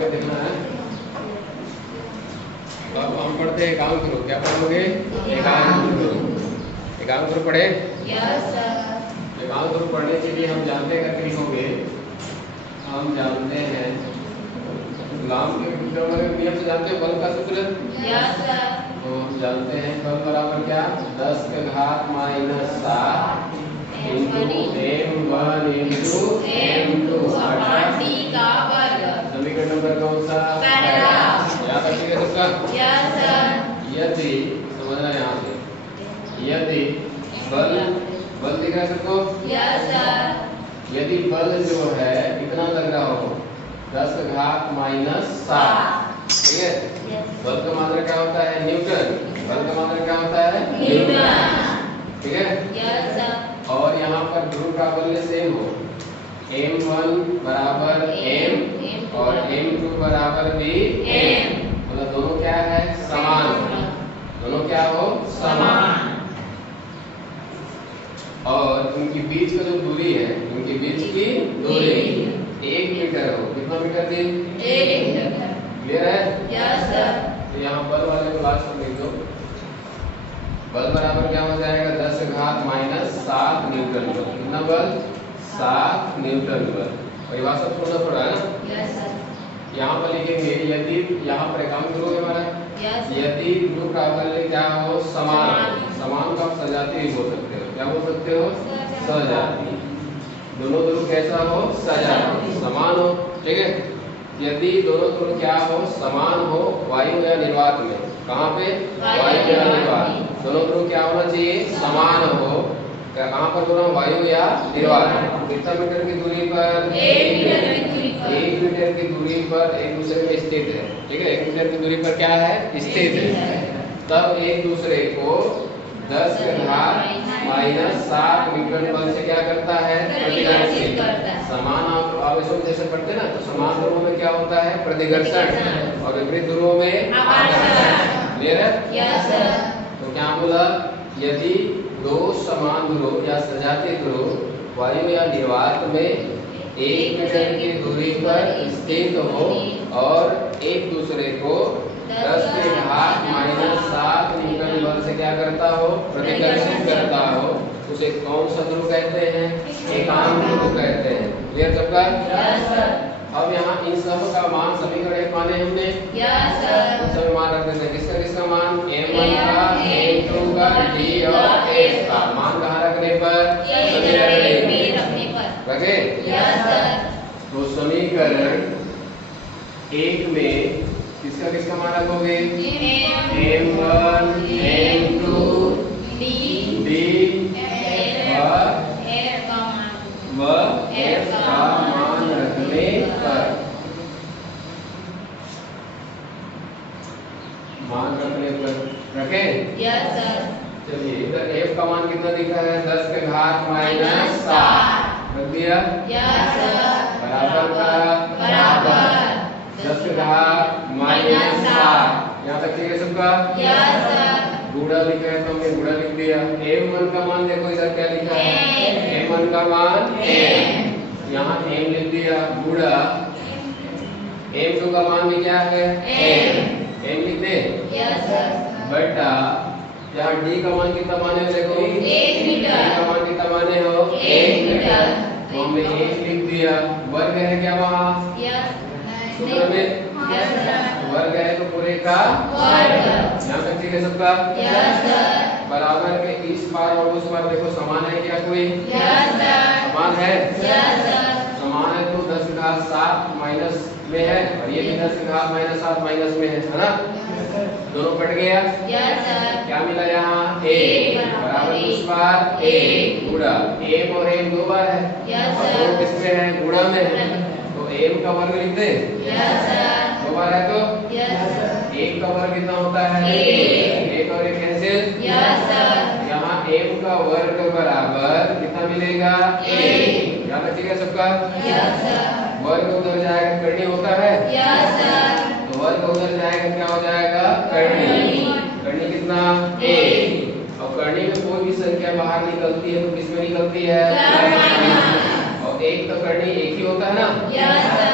आगे देखना है। अब हम पढ़ते हैं एकांक ध्रुव। क्या पढ़ोगे? एकांक ध्रुव। एकांक ध्रुव पढ़े? Yes sir. एकांक ध्रुव पढ़ने के लिए हम जानते हैं करके लिखोगे। हम जानते हैं गुलाम के नियम से जानते हो बल का सूत्र? Yes sir. तो हम जानते हैं बल बराबर क्या? 10 के घात minus 7 into m1 into m2 अर्थात d का वर्ग। समीकरण नंबर कौन सा? पहला। याद रखिएगा सबका। Yes sir. यदि समझना यहाँ से, यदि बल दिख रहा है सबको? Yes sir. यदि बल जो है कितना लग रहा हो? 10 घात माइनस 7, ठीक है? बल का मात्रा क्या होता है? न्यूटन। बल का मात्रा क्या होता है? न्यूटन। ठीक है? Yes sir. और यहाँ पर ध्रुव प्राबल्य सेम हो, m1 बराबर m और m2 बराबर भी m, मतलब दोनों क्या है? समान। दोनों क्या हो? समान। और उनकी बीच का जो दूरी है, उनके बीच की दूरी 1 मीटर हो। कितना मीटर की? 1 मीटर। क्लियर है? Yes sir. तो यहाँ बल वाले को लास्ट में लिख दो। बल बराबर क्या हो जाएगा? 10 घात माइनस 7 न्यूटन बल। कितना बल? 7 न्यूटन बल। और ये बात सब सुनना पड़ा है ना? Yes sir. यहाँ पर लिखेंगे यदि, यहाँ पर एकांक ध्रुव है हमारा, यस। यदि ध्रुव प्राबल्य क्या हो? समान हो। समान को आप सजातीय भी बोल सकते हो। क्या बोल सकते हो? सजातीय। दोनों ध्रुव कैसा हो? सजातीय, समान हो। ठीक है? यदि दोनों ध्रुव क्या हो? समान हो वायु या निर्वात में। कहाँ पे? वायु या निर्वात। दोनों ध्रुव क्या होना चाहिए? समान हो। कहाँ पर बोला? वायु या निर्वात। कितना मीटर की दूरी पर? 1 मीटर की दूरी पर। 1 मीटर की दूरी पर एक दूसरे में स्थित है। ठीक है? 1 मीटर की दूरी पर क्या है? स्थित है। तब एक दूसरे को 10 के घात माइनस 7 न्यूटन बल से क्या करता है? प्रतिघर्षित करता है। समान आवेशों जैसे पढ़ते ना, तो समान ध्रुवों में क्या होता है? प्रतिघर्षण। और विपरीत ध्रुवों में आकर्षण। क्लियर है? Yes sir. तो क्या बोला? यदि दो समान ध्रुव या सजातीय ध्रुव वायु या निर्वात में 1 मीटर की दूरी पर स्थित हो और एक दूसरे को 10 के घात माइनस 7 न्यूटन बल से क्या करता हो? प्रतिकर्षित करता हो, उसे कौन सा ध्रुव कहते हैं? एकांक ध्रुव कहते हैं। क्लियर सबका? Yes sir. अब यहाँ इन सब का मान समीकरण एक माने हमने। Yes sir. इन सब मान रख देते हैं। किसका मान? m1 का, m2 का, d और s का मान कहाँ रखने पर? समीकरण में रखने पर। रखे? Yes sir. तो समीकरण 1 में किसका मान रखोगे? m1 m2 d व f का मान रखने पर, मान रखने पर रखे? Yes sir. चलिए इधर f का मान कितना दिखा है? 10 के घात माइनस 7 रख दिया। Yes sir. बराबर का बराबर 10 के घात माइनस 7। यहाँ तक ठीक है सबका? Yes sir. गुणा लिखा है तो हमने गुणा लिख दिया। m1 का मान देखो इधर क्या लिखा है? m1 का मान m, यहाँ m लिख दिया। गुणा m2 का मान भी क्या है? m लिख दे। Yes sir. बटा यहाँ d का मान कितना माने हो? देखो 1 मीटर। d का मान कितना माने हो? 1 मीटर। तो हमने 1 लिख दिया। वर्ग है क्या वहाँ सूत्र में? Yes sir. वर्ग है तो पूरे का वर्ग। यहाँ तक ठीक है सबका? Yes sir. बराबर के इस पार और उस पार देखो समान है क्या? कोई यस सर। समान है? Yes sir. समान है तो 10 घात 7 माइनस में है और ये भी 10 घात माइनस 7 माइनस में है ना? दोनों कट गया। Yes sir. क्या मिला यहाँ? a बराबर उस पार a गुणा m और m 2 बार है। यस और सर। दो किसमें है? गुणा में है। तो m का वर्ग लिख दे। Yes sir. 2 बार है तो यस सर। 1 का वर्ग कितना होता है? 1 और 1 कैंसिल। Yes sir. यहाँ m का वर्ग बराबर कितना मिलेगा? 1। यहाँ तक ठीक है सबका? Yes sir. वर्ग उधर जाएगा करनी होता है। Yes sir. तो वर्ग उधर जाएगा क्या हो जाएगा? करनी। करनी कितना? 1। और करनी में कोई भी संख्या बाहर निकलती है तो किसमें निकलती है? और एक तो करनी एक ही होता है ना? Yes sir.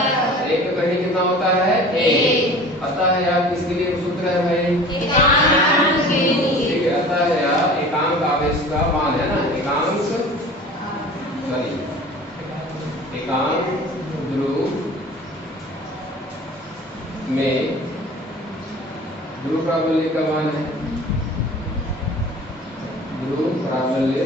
एक का कहीं कितना होता है? एक। अतः या किसके लिए सूत्र है भाई? एकांक के लिए। ठीक है, अतः या एकांक आवेश का मान है ना, एकांक सॉरी एकांक ध्रुव में ध्रुव प्राबल्य का मान है, ध्रुव प्राबल्य